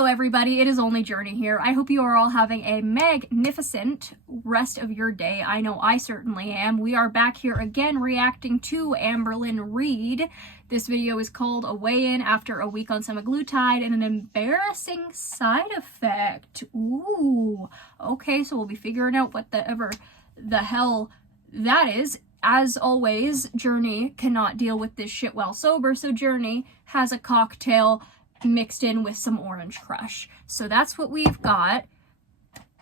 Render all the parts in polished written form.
Hello everybody, it is only Journey here. I hope you are all having a magnificent rest of your day. I know I certainly am. We are back here again reacting to Amberlynn Reid. This video is called A Weigh-In After a Week on Semaglutide and an Embarrassing Side Effect. Ooh, okay, so we'll be figuring out what the hell that is. As always, Journey cannot deal with this shit while sober, so Journey has a cocktail mixed in with some Orange Crush. So that's what we've got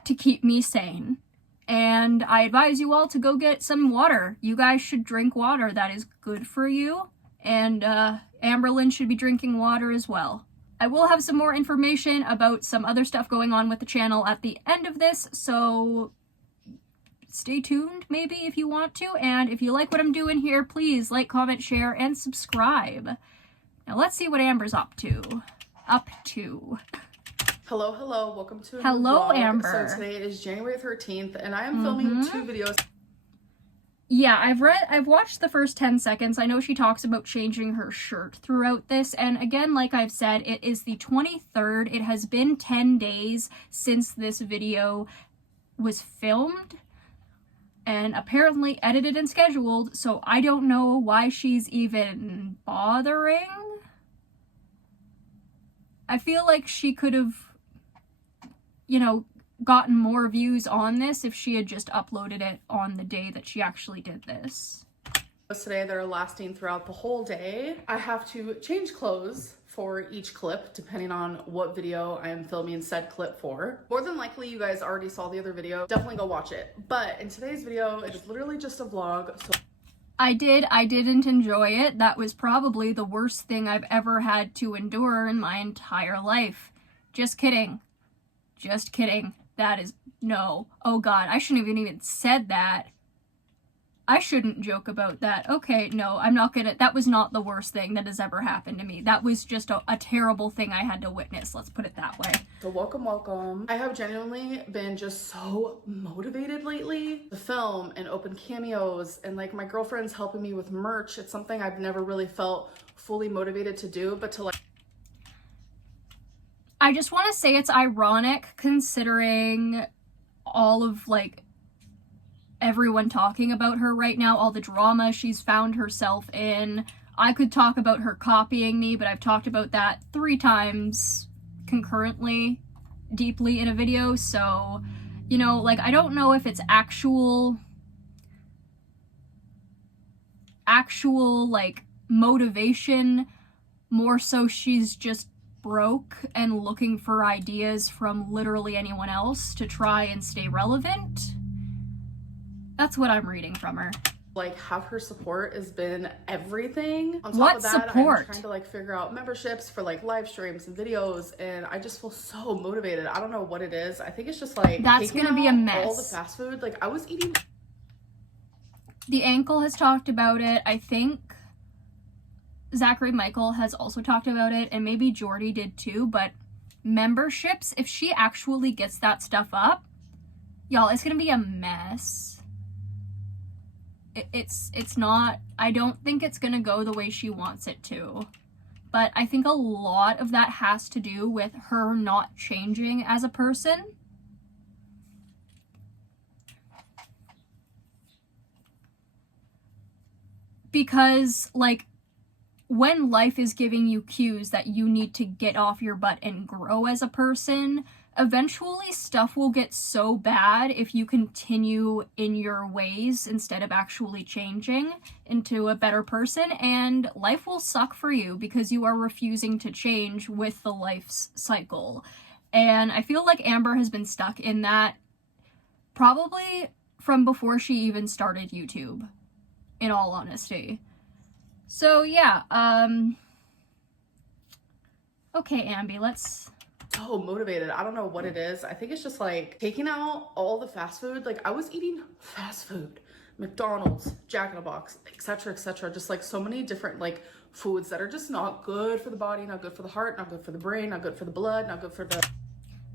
to keep me sane. And I advise you all to go get some water. You guys should drink water. That is good for you. And Amberlynn should be drinking water as well. I will have some more information about some other stuff going on with the channel at the end of this, so stay tuned maybe if you want to. And if you like what I'm doing here, please like, comment, share, and subscribe. Now let's see what Amber's up to. Hello, welcome to a Hello, new vlog. Amber. So today is January 13th and I am filming 2 videos. Yeah, I've watched the first 10 seconds. I know she talks about changing her shirt throughout this, and again, like I've said, it is the 23rd. It has been 10 days since this video was filmed and apparently edited and scheduled, so I don't know why she's even bothering. I feel like she could have, you know, gotten more views on this if she had just uploaded it on the day that she actually did this. Today they're lasting throughout the whole day. I have to change clothes for each clip depending on what video I am filming said clip for. More than likely you guys already saw the other video. Definitely go watch it. But in today's video, it is literally just a vlog. So I didn't enjoy it. That was probably the worst thing I've ever had to endure in my entire life. Just kidding. Just kidding. That is, no. Oh God, I shouldn't have even said that. I shouldn't joke about that. Okay, no, I'm not gonna, that was not the worst thing that has ever happened to me. That was just a terrible thing I had to witness. Let's put it that way. So welcome. I have genuinely been just so motivated lately to film and open cameos, and like my girlfriend's helping me with merch. It's something I've never really felt fully motivated to do, but to like, I just want to say it's ironic considering all of like everyone talking about her right now, all the drama she's found herself in. I could talk about her copying me, but I've talked about that 3 times concurrently, deeply in a video, so, you know, like, I don't know if it's actual, like, motivation, more so she's just broke and looking for ideas from literally anyone else to try and stay relevant. That's what I'm reading from her. Like, have her support has been everything. On top what of that, support? I'm trying to like figure out memberships for like live streams and videos, and I just feel so motivated. I don't know what it is. I think it's just like that's gonna be a mess. All the fast food, like I was eating. The Ankle has talked about it. I think Zachary Michael has also talked about it, and maybe Jordy did too. But memberships, if she actually gets that stuff up, y'all, it's gonna be a mess. It's not, I don't think it's gonna go the way she wants it to, but I think a lot of that has to do with her not changing as a person. Because, like, when life is giving you cues that you need to get off your butt and grow as a person, eventually stuff will get so bad if you continue in your ways instead of actually changing into a better person, and life will suck for you because you are refusing to change with the life's cycle. And I feel like Amber has been stuck in that probably from before she even started YouTube, in all honesty. So yeah, okay, Amby, let's... So motivated. I don't know what it is. I think it's just like taking out all the fast food. Like I was eating fast food, McDonald's, Jack in the Box, etc., etc. Just like so many different like foods that are just not good for the body, not good for the heart, not good for the brain, not good for the blood, not good for the...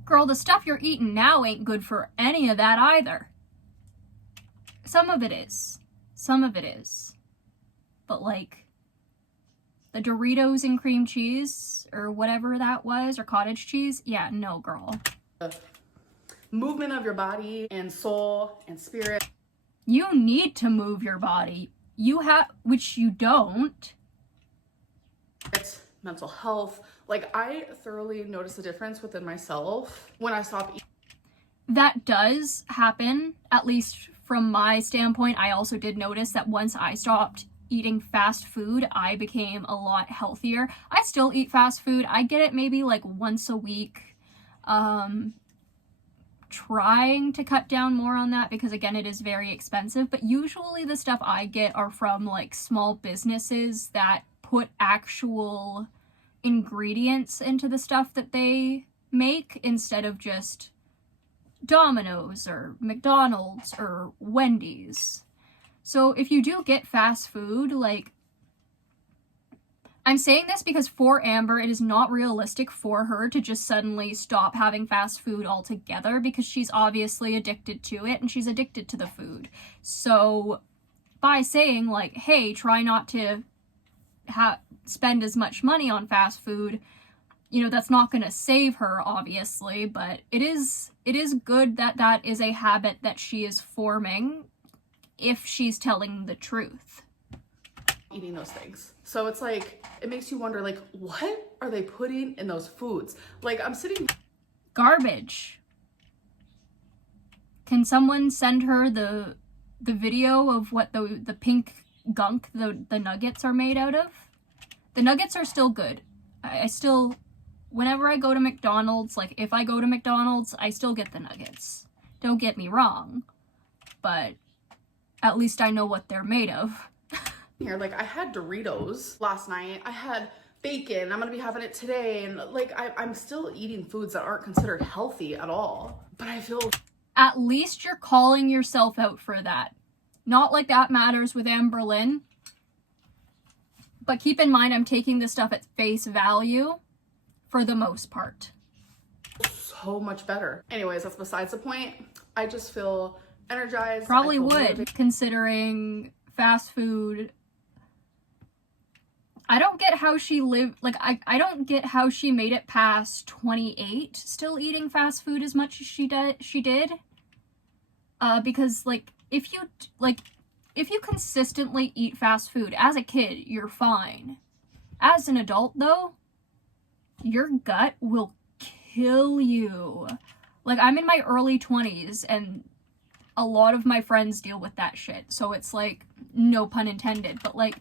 Girl, the stuff you're eating now ain't good for any of that either. Some of it is. Some of it is. But like, The Doritos and cream cheese, or whatever that was, or cottage cheese. Yeah, no, girl. Movement of your body and soul and spirit. You need to move your body. You have, which you don't. It's mental health. Like, I thoroughly noticed a difference within myself when I stopped eating. That does happen, at least from my standpoint. I also did notice that once I stopped eating fast food, I became a lot healthier. I still eat fast food. I get it maybe like once a week. Trying to cut down more on that because, again, it is very expensive. But usually the stuff I get are from like small businesses that put actual ingredients into the stuff that they make instead of just Domino's or McDonald's or Wendy's. So if you do get fast food, like, I'm saying this because for Amber, it is not realistic for her to just suddenly stop having fast food altogether because she's obviously addicted to it and she's addicted to the food. So by saying like, hey, try not to spend as much money on fast food, you know, that's not going to save her, obviously, but it is good that that is a habit that she is forming if she's telling the truth. Eating those things. So it's like, it makes you wonder, like, what are they putting in those foods? Like, I'm sitting... Garbage. Can someone send her the video of what the pink gunk the nuggets are made out of? The nuggets are still good. I still, whenever I go to McDonald's, like, if I go to McDonald's, I still get the nuggets. Don't get me wrong. But at least I know what they're made of. Here, like, I had Doritos last night. I had bacon. I'm gonna be having it today. And, like, I'm still eating foods that aren't considered healthy at all. But I feel... At least you're calling yourself out for that. Not like that matters with Amberlynn. But keep in mind, I'm taking this stuff at face value for the most part. So much better. Anyways, that's besides the point. I just feel energized. Probably would, considering fast food. I don't get how she lived, like, I don't get how she made it past 28 still eating fast food as much as she did. Because, like, if you consistently eat fast food as a kid, you're fine. As an adult, though, your gut will kill you. Like, I'm in my early 20s, and a lot of my friends deal with that shit. So it's like, no pun intended, but like,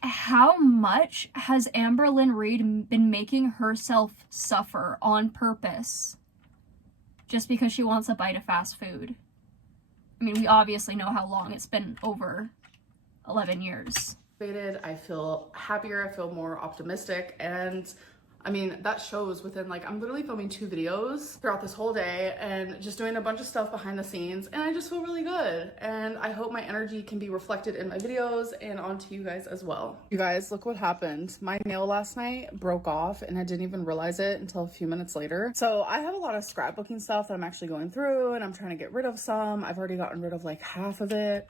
how much has Amberlynn Reid been making herself suffer on purpose just because she wants a bite of fast food? I mean, we obviously know how long it's been, over 11 years. I feel happier, I feel more optimistic, and I mean, that shows within, like, I'm literally filming 2 videos throughout this whole day and just doing a bunch of stuff behind the scenes, and I just feel really good. And I hope my energy can be reflected in my videos and onto you guys as well. You guys, look what happened. My nail last night broke off and I didn't even realize it until a few minutes later. So I have a lot of scrapbooking stuff that I'm actually going through and I'm trying to get rid of some. I've already gotten rid of like half of it.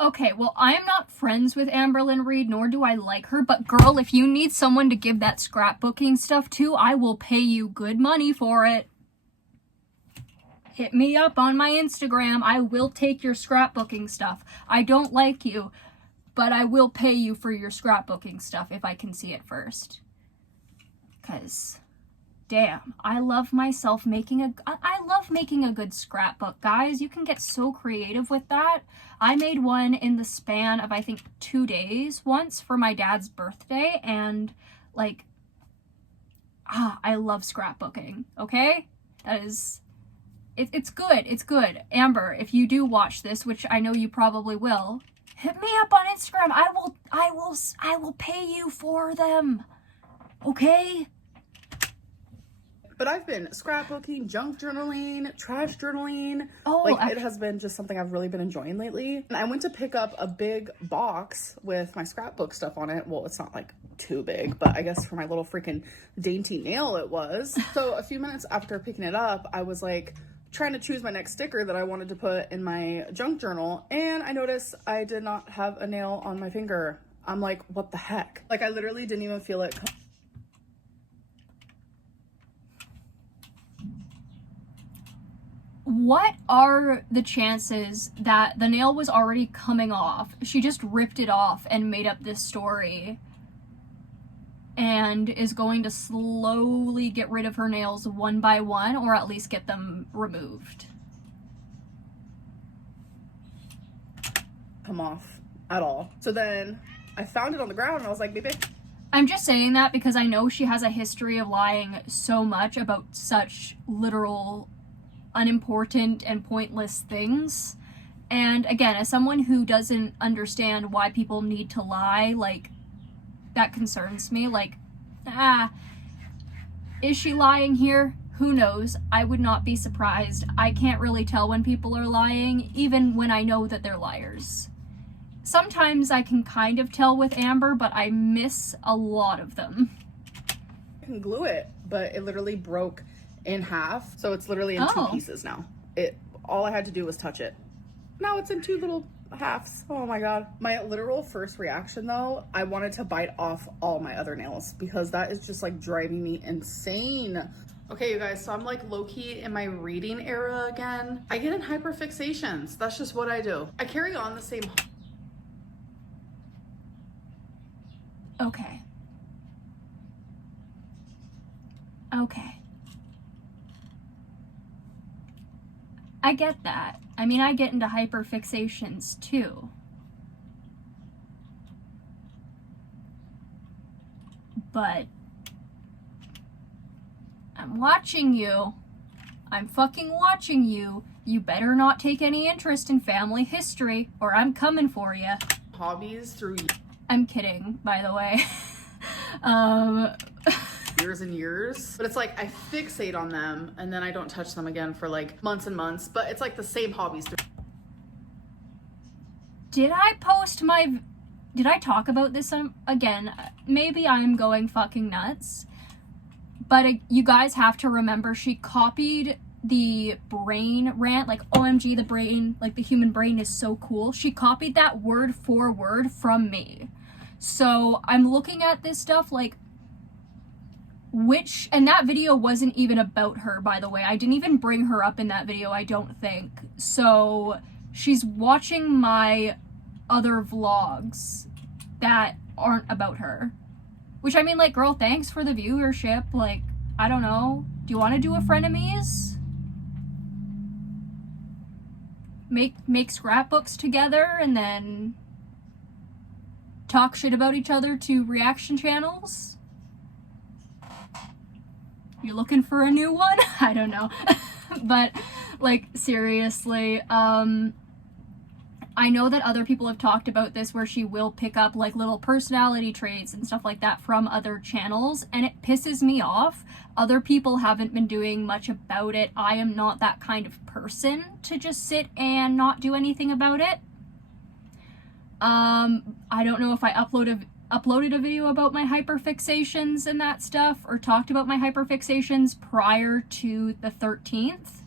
Okay, well, I am not friends with Amberlynn Reid, nor do I like her, but girl, if you need someone to give that scrapbooking stuff to, I will pay you good money for it. Hit me up on my Instagram. I will take your scrapbooking stuff. I don't like you, but I will pay you for your scrapbooking stuff if I can see it first. 'Cause... damn, I love myself I love making a good scrapbook, guys. You can get so creative with that. I made one in the span of, I think, 2 days once for my dad's birthday, and, like, I love scrapbooking, okay? That is, it's good, it's good. Amber, if you do watch this, which I know you probably will, hit me up on Instagram. I will pay you for them, okay? But I've been scrapbooking, junk journaling, trash journaling. Oh, like, it has been just something I've really been enjoying lately. And I went to pick up a big box with my scrapbook stuff on it. Well, it's not like too big, but I guess for my little freaking dainty nail it was. So a few minutes after picking it up, I was like trying to choose my next sticker that I wanted to put in my junk journal, and I noticed I did not have a nail on my finger. I'm like, what the heck? Like, I literally didn't even feel it. What are the chances that the nail was already coming off? She just ripped it off and made up this story and is going to slowly get rid of her nails one by one, or at least get them removed. Come off at all. So then I found it on the ground and I was like, baby. I'm just saying that because I know she has a history of lying so much about such literal, unimportant, and pointless things. And again, as someone who doesn't understand why people need to lie, like, that concerns me. Like, is she lying here? Who knows? I would not be surprised. I can't really tell when people are lying, even when I know that they're liars. Sometimes I can kind of tell with Amber, but I miss a lot of them. I can glue it, but it literally broke in half. So it's literally in two pieces now. All I had to do was touch it. Now it's in two little halves. Oh my god. My literal first reaction though, I wanted to bite off all my other nails because that is just like driving me insane. Okay, you guys, so I'm like low-key in my reading era again. I get in hyperfixations. That's just what I do. I carry on the same. Okay. Okay. I get that. I mean, I get into hyperfixations too. But I'm watching you. I'm fucking watching you. You better not take any interest in family history or I'm coming for you. Hobbies through I'm kidding, by the way. years and years, but it's like I fixate on them and then I don't touch them again for like months and months, but it's like the same hobbies. Did I talk about this again? Maybe I'm going fucking nuts, but you guys have to remember she copied the brain rant, like OMG the brain, like the human brain is so cool. She copied that word for word from me. So I'm looking at this stuff like, and that video wasn't even about her, by the way. I didn't even bring her up in that video, I don't think. So she's watching my other vlogs that aren't about her. Which, I mean, like, girl, thanks for the viewership. Like, I don't know. Do you want to do a frenemies? Make scrapbooks together and then talk shit about each other to reaction channels? You looking for a new one? I don't know. But, like, seriously, I know that other people have talked about this where she will pick up, like, little personality traits and stuff like that from other channels, and it pisses me off. Other people haven't been doing much about it. I am not that kind of person to just sit and not do anything about it. I don't know if I uploaded a video about my hyperfixations and that stuff, or talked about my hyperfixations prior to the 13th.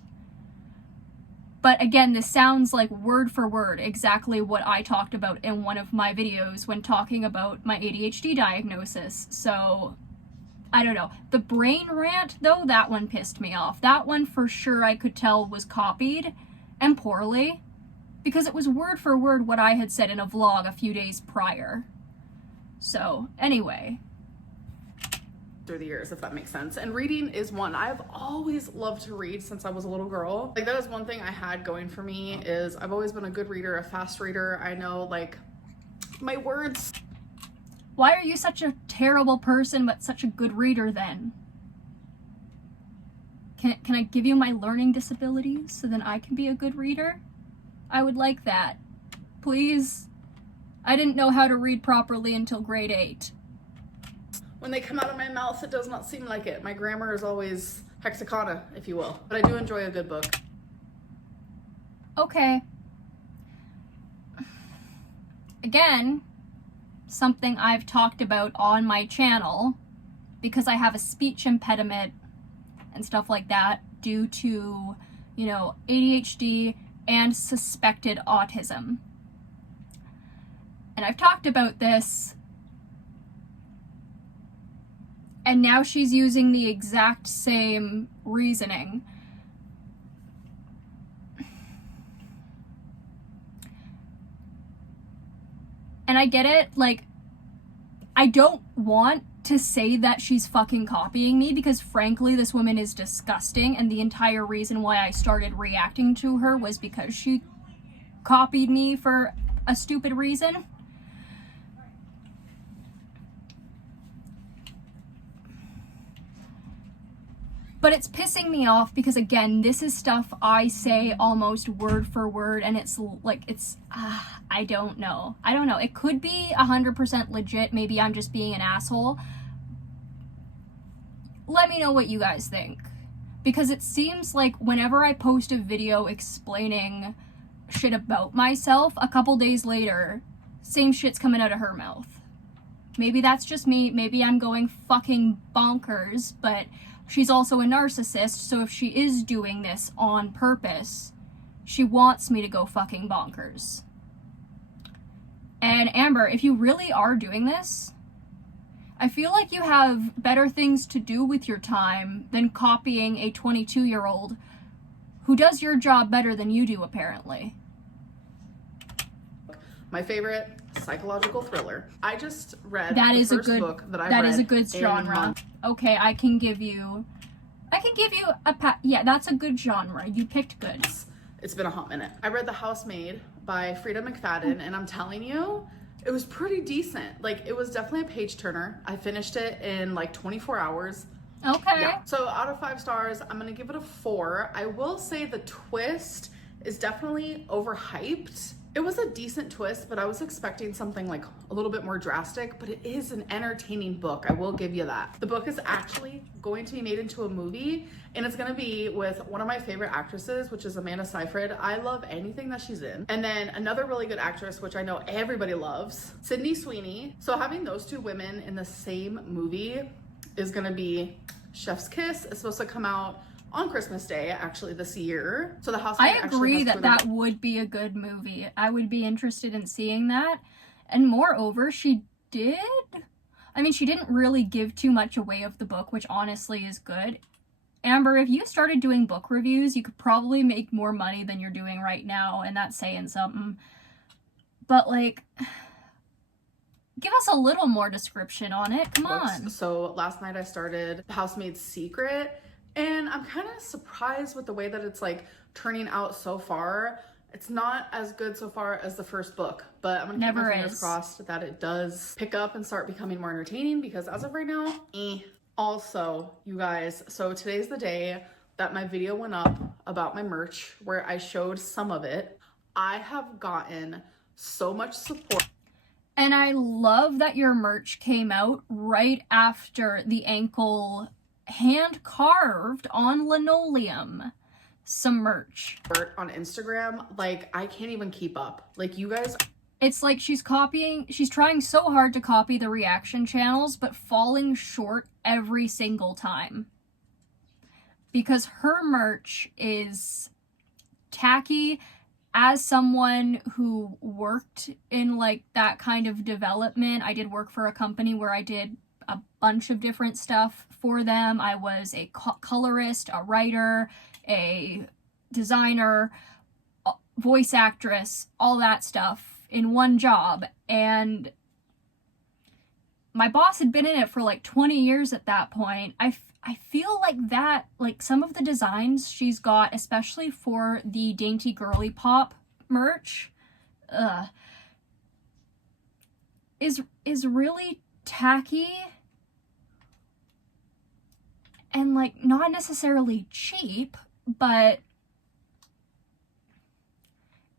But again, this sounds like word for word exactly what I talked about in one of my videos when talking about my ADHD diagnosis. So, I don't know. The brain rant, though, that one pissed me off. That one for sure I could tell was copied, and poorly, because it was word for word what I had said in a vlog a few days prior. So, anyway. Through the years, if that makes sense. And reading is one. I've always loved to read since I was a little girl. Like, that is one thing I had going for me, is I've always been a good reader, a fast reader. I know, like, my words. Why are you such a terrible person but such a good reader then? Can I give you my learning disabilities so then I can be a good reader? I would like that. Please? I didn't know how to read properly until grade 8. When they come out of my mouth, it does not seem like it. My grammar is always hexacana, if you will. But I do enjoy a good book. Okay. Again, something I've talked about on my channel, because I have a speech impediment and stuff like that due to you know, ADHD and suspected autism. And I've talked about this, and now she's using the exact same reasoning. And I get it, like, I don't want to say that she's fucking copying me, because frankly, this woman is disgusting, and the entire reason why I started reacting to her was because she copied me for a stupid reason. But it's pissing me off because, again, this is stuff I say almost word for word, and it's like, I don't know. It could be 100% legit. Maybe I'm just being an asshole. Let me know what you guys think. Because it seems like whenever I post a video explaining shit about myself, a couple days later, same shit's coming out of her mouth. Maybe that's just me. Maybe I'm going fucking bonkers, but she's also a narcissist, so if she is doing this on purpose, she wants me to go fucking bonkers. And Amber, if you really are doing this, I feel like you have better things to do with your time than copying a 22-year-old who does your job better than you do, apparently. My favorite psychological thriller. I just read That the is a first good book that I that read is a good in a genre. month. Okay, I can give you yeah, that's a good genre. You picked good. It's been a hot minute. I read The Housemaid by Frida McFadden, and I'm telling you, it was pretty decent. Like, it was definitely a page turner. I finished it in like 24 hours. Okay. Yeah. So out of 5 stars, I'm gonna give it a 4. I will say the twist is definitely overhyped. It was a decent twist, but I was expecting something like a little bit more drastic, but it is an entertaining book. I will give you that. The book is actually going to be made into a movie, and it's gonna be with one of my favorite actresses, which is Amanda Seyfried. I love anything that she's in. And then another really good actress, which I know everybody loves, Sydney Sweeney. So having those 2 women in the same movie is gonna be chef's kiss. It's supposed to come out on Christmas Day, actually, this year. So The Housemaid. I agree that would be a good movie. I would be interested in seeing that. And moreover, she didn't really give too much away of the book, which honestly is good. Amber, if you started doing book reviews, you could probably make more money than you're doing right now, and that's saying something. But, like, give us a little more description on it. Come on. So last night I started The Housemaid's Secret, and I'm kind of surprised with the way that it's like turning out so far. It's not as good so far as the first book, but I'm gonna keep my fingers crossed that it does pick up and start becoming more entertaining, because as of right now, Also, you guys, so today's the day that my video went up about my merch, where I showed some of it. I have gotten so much support. And I love that your merch came out right after the ankle hand carved on linoleum. Some merch On Instagram, like, I can't even keep up. Like, you guys, it's like she's trying so hard to copy the reaction channels, but falling short every single time. Because her merch is tacky. As someone who worked in like that kind of development, I did work for a company where I did a bunch of different stuff for them. I was a colorist, a writer, a designer, voice actress, all that stuff in one job. And my boss had been in it for like 20 years at that point. I feel like that, like some of the designs she's got, especially for the Dainty Girly Pop merch, is really tacky and like not necessarily cheap, but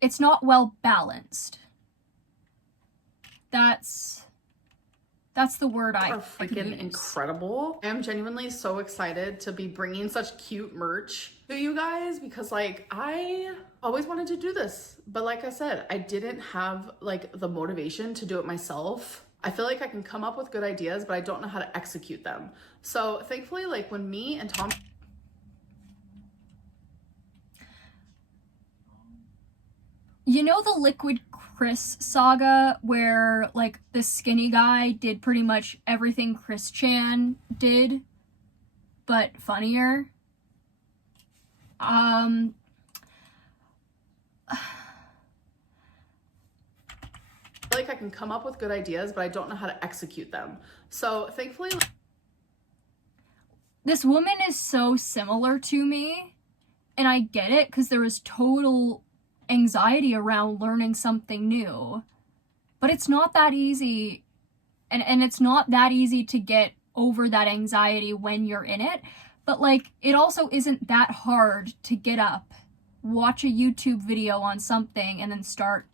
it's not well balanced. That's the word I are freaking incredible. I am genuinely so excited to be bringing such cute merch to you guys, because like I always wanted to do this, but like I said, I didn't have like the motivation to do it myself. I feel like I can come up with good ideas, but I don't know how to execute them. So thankfully, like when me and Tom... You know the Liquid Chris saga where like the skinny guy did pretty much everything Chris Chan did, but funnier? I feel like I can come up with good ideas, but I don't know how to execute them. So thankfully, this woman is so similar to me, and I get it because there is total anxiety around learning something new, but it's not that easy, and it's not that easy to get over that anxiety when you're in it. But like, it also isn't that hard to get up, watch a YouTube video on something, and then start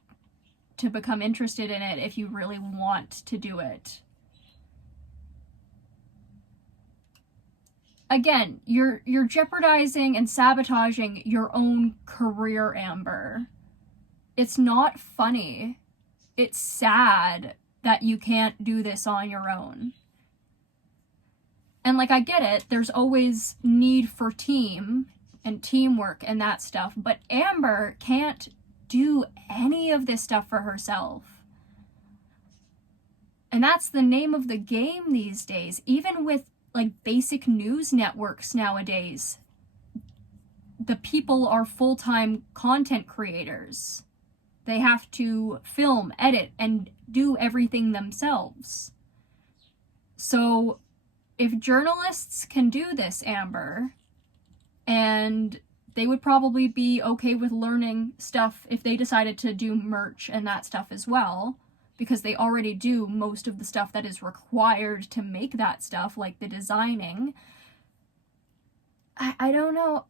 to become interested in it if you really want to do it. Again, you're jeopardizing and sabotaging your own career, Amber. It's not funny. It's sad that you can't do this on your own. And like, I get it, there's always need for team and teamwork and that stuff, but Amber can't do any of this stuff for herself. And that's the name of the game these days. Even with like basic news networks nowadays, the people are full-time content creators. They have to film, edit, and do everything themselves. So if journalists can do this, Amber, and they would probably be okay with learning stuff if they decided to do merch and that stuff as well, because they already do most of the stuff that is required to make that stuff, like the designing. I don't know.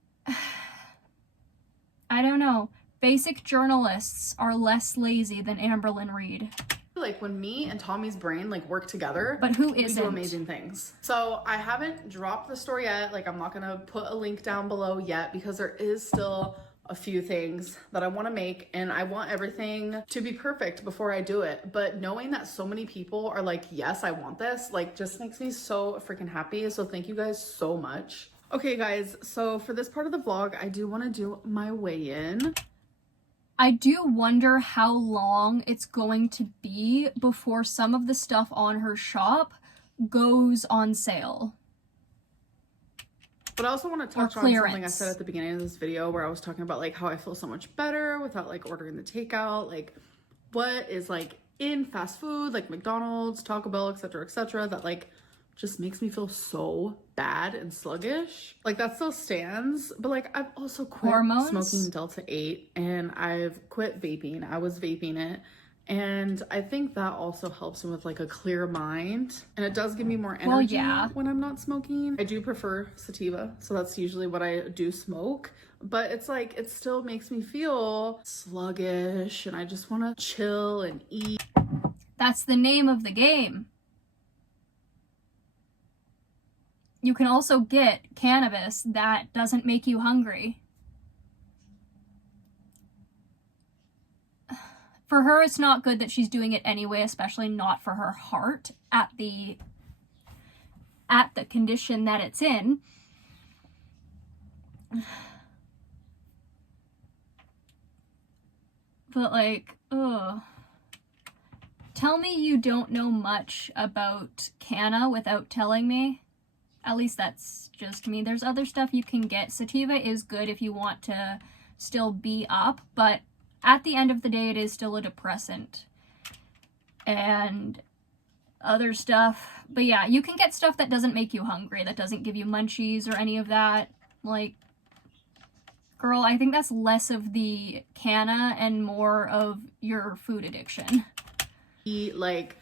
I don't know. Basic journalists are less lazy than Amberlynn Reid. like when me and Tommy's brain like work together, but who we isn't? do amazing things. So I haven't dropped the story yet. Like I'm not gonna put a link down below yet because there is still a few things that I want to make and I want everything to be perfect before I do it. But knowing that so many people are like, yes, I want this, like just makes me so freaking happy. So thank you guys so much. Okay guys, so for this part of the vlog, I do want to do my weigh-in. I do wonder how long it's going to be before some of the stuff on her shop goes on sale. But I also want to touch on something I said at the beginning of this video where I was talking about like how I feel so much better without like ordering the takeout, like what is like in fast food, like McDonald's, Taco Bell, etc., that like just makes me feel so bad and sluggish. Like that still stands, but like I've also quit smoking Delta 8 and I've quit vaping. I was vaping it. And I think that also helps me with like a clear mind. And it does give me more energy when I'm not smoking. I do prefer sativa, so that's usually what I do smoke. But it's like, it still makes me feel sluggish and I just want to chill and eat. That's the name of the game. You can also get cannabis that doesn't make you hungry. For her, it's not good that she's doing it anyway, especially not for her heart at the condition that it's in. But like, ugh. Tell me you don't know much about canna without telling me. At least that's just me. There's other stuff you can get. Sativa is good if you want to still be up, but at the end of the day, it is still a depressant. And other stuff. But yeah, you can get stuff that doesn't make you hungry, that doesn't give you munchies or any of that. Like, girl, I think that's less of the canna and more of your food addiction. Like,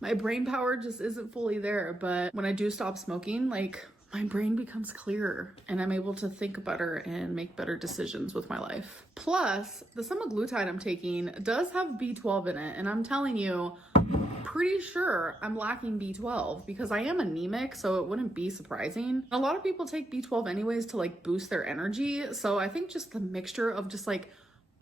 my brain power just isn't fully there, but when I do stop smoking, like my brain becomes clearer and I'm able to think better and make better decisions with my life. Plus, the semaglutide I'm taking does have B12 in it, and I'm telling you, pretty sure I'm lacking B12 because I am anemic, so it wouldn't be surprising. A lot of people take B12 anyways to like boost their energy, so I think just the mixture of just like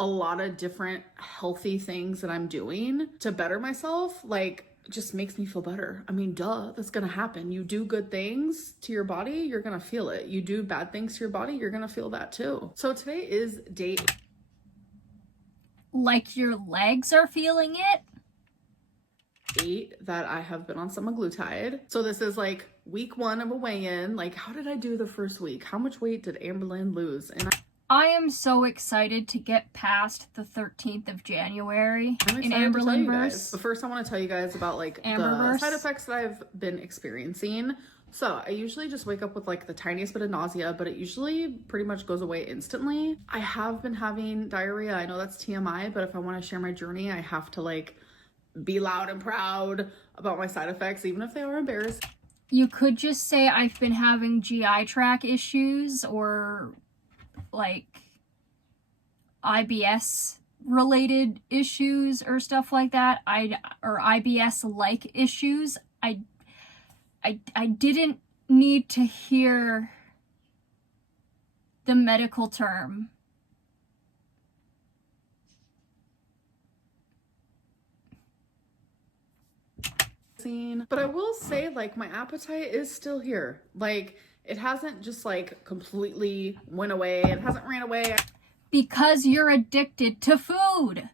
a lot of different healthy things that I'm doing to better myself, like just makes me feel better. I mean, duh, that's gonna happen. You do good things to your body, you're gonna feel it. You do bad things to your body, you're gonna feel that too. So today is day Like your legs are feeling it? 8 that I have been on semaglutide. So this is like week 1 of a weigh-in. Like, how did I do the first week? How much weight did Amberlynn lose? And I am so excited to get past the 13th of January in Amberlynn-verse. But first I want to tell you guys about like Amberverse. the side effects that I've been experiencing. So I usually just wake up with like the tiniest bit of nausea, but it usually pretty much goes away instantly. I have been having diarrhea. I know that's TMI, but if I want to share my journey, I have to like be loud and proud about my side effects, even if they are embarrassing. You could just say I've been having GI tract issues or like IBS related issues or stuff like that. Or IBS like issues. I didn't need to hear the medical term. But I will say, like, my appetite is still here. Like, it hasn't just like completely went away. It hasn't ran away. Because you're addicted to food.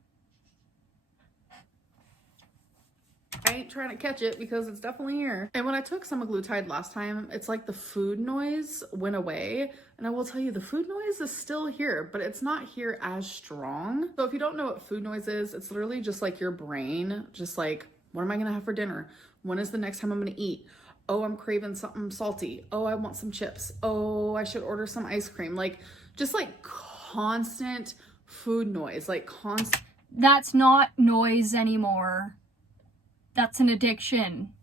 I ain't trying to catch it because it's definitely here. And when I took semaglutide last time, it's like the food noise went away. And I will tell you, the food noise is still here, but it's not here as strong. So if you don't know what food noise is, it's literally just like your brain, just like, what am I gonna have for dinner? When is the next time I'm gonna eat? Oh, I'm craving something salty. Oh, I want some chips. Oh, I should order some ice cream. Like, just like constant food noise, like constant. That's not noise anymore. That's an addiction.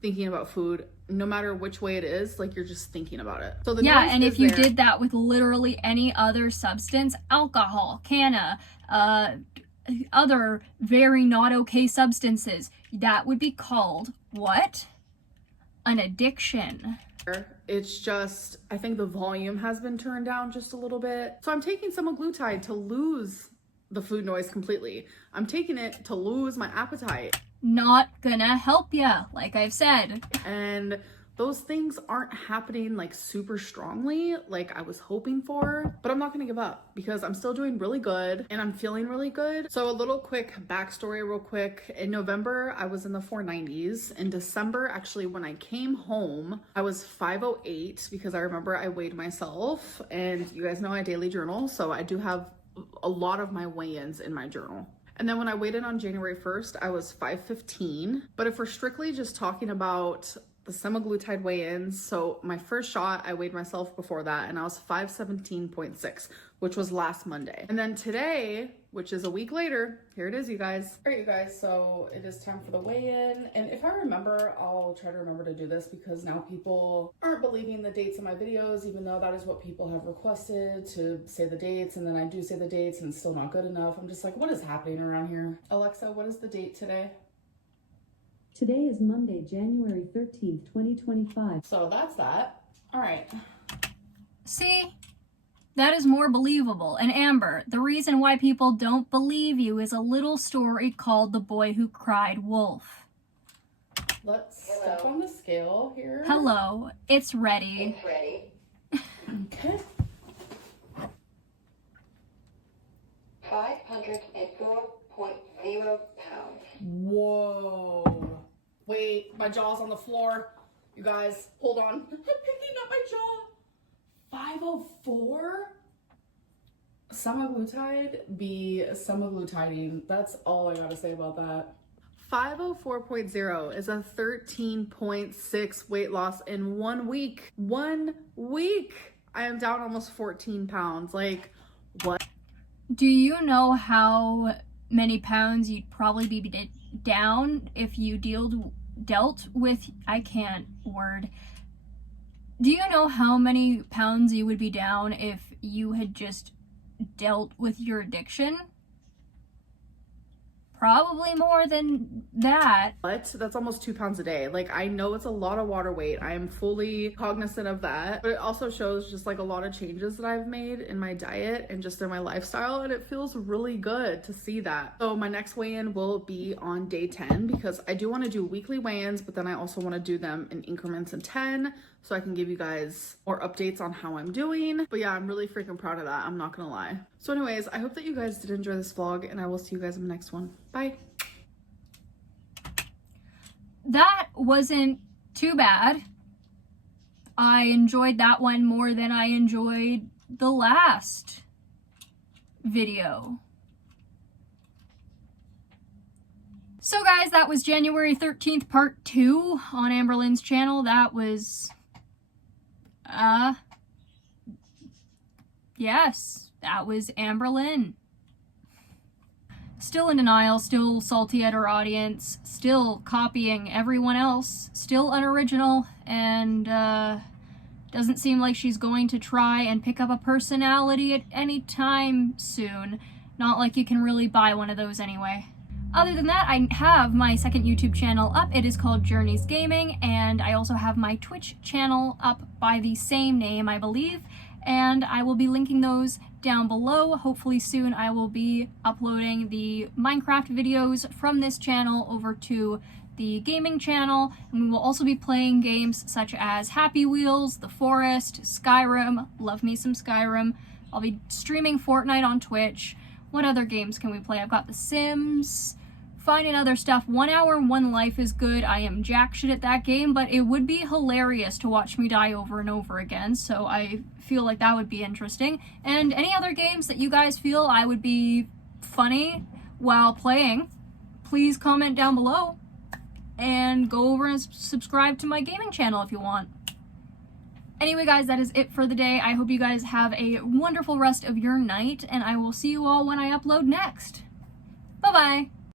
Thinking about food, no matter which way it is, like you're just thinking about it. So the yeah, noise and is if you there. did that with literally any other substance, alcohol, canna, other very not okay substances, that would be called what? An addiction. It's just, I think the volume has been turned down just a little bit. So I'm taking semaglutide to lose the food noise completely. I'm taking it to lose my appetite. Not gonna help ya, like I've said. And those things aren't happening like super strongly like I was hoping for, but I'm not gonna give up because I'm still doing really good and I'm feeling really good. So a little quick backstory real quick. In November, I was in the 490s. In December, actually, when I came home, I was 508 because I remember I weighed myself, and you guys know I daily journal, so I do have a lot of my weigh-ins in my journal. And then when I weighed in on January 1st, I was 515. But if we're strictly just talking about the semaglutide weigh-ins, so my first shot, I weighed myself before that, and I was 517.6, which was last Monday. And then today, which is a week later, here it is, you guys. All right, you guys, so it is time for the weigh-in. And if I remember, I'll try to remember to do this because now people aren't believing the dates of my videos, even though that is what people have requested, to say the dates, and then I do say the dates and it's still not good enough. I'm just like, what is happening around here? Alexa, what is the date today? Today is Monday, January 13th, 2025. So that's that. All right. See? That is more believable. And Amber, the reason why people don't believe you is a little story called The Boy Who Cried Wolf. Let's step on the scale here. Hello, it's ready. It's ready. Okay. 504.0 pounds. Whoa. Wait, my jaw's on the floor. You guys, hold on. I'm picking up my jaw. 504? Semaglutide be semaglutiding. That's all I gotta say about that. 504.0 is a 13.6 weight loss in 1 week. 1 week! I am down almost 14 pounds. Like, what? Do you know how many pounds you'd probably be down if you dealt with, I can't word. Do you know how many pounds you would be down if you had just dealt with your addiction? Probably more than that. What? That's almost 2 pounds a day. Like, I know it's a lot of water weight. I am fully cognizant of that. But it also shows just like a lot of changes that I've made in my diet and just in my lifestyle. And it feels really good to see that. So my next weigh-in will be on day 10 because I do want to do weekly weigh-ins, but then I also want to do them in increments of 10 so I can give you guys more updates on how I'm doing. But yeah, I'm really freaking proud of that. I'm not gonna lie. So anyways, I hope that you guys did enjoy this vlog, and I will see you guys in the next one. Bye. That wasn't too bad. I enjoyed that one more than I enjoyed the last video. So guys, that was January 13th part 2 on Amberlynn's channel. That was, yes, that was Amberlynn. Still in denial, still salty at her audience, still copying everyone else, still unoriginal, and doesn't seem like she's going to try and pick up a personality at any time soon. Not like you can really buy one of those anyway. Other than that, I have my second YouTube channel up. It is called Journeys Gaming, and I also have my Twitch channel up by the same name, I believe, and I will be linking those down below. Hopefully soon I will be uploading the Minecraft videos from this channel over to the gaming channel, and we will also be playing games such as Happy Wheels, The Forest, Skyrim. Love me some Skyrim. I'll be streaming Fortnite on Twitch. What other games can we play? I've got The Sims, finding other stuff. 1 Hour, One Life is good. I am jack shit at that game, but it would be hilarious to watch me die over and over again, so I feel like that would be interesting. And any other games that you guys feel I would be funny while playing, please comment down below, and go over and subscribe to my gaming channel if you want. Anyway guys, that is it for the day. I hope you guys have a wonderful rest of your night, and I will see you all when I upload next. Bye-bye!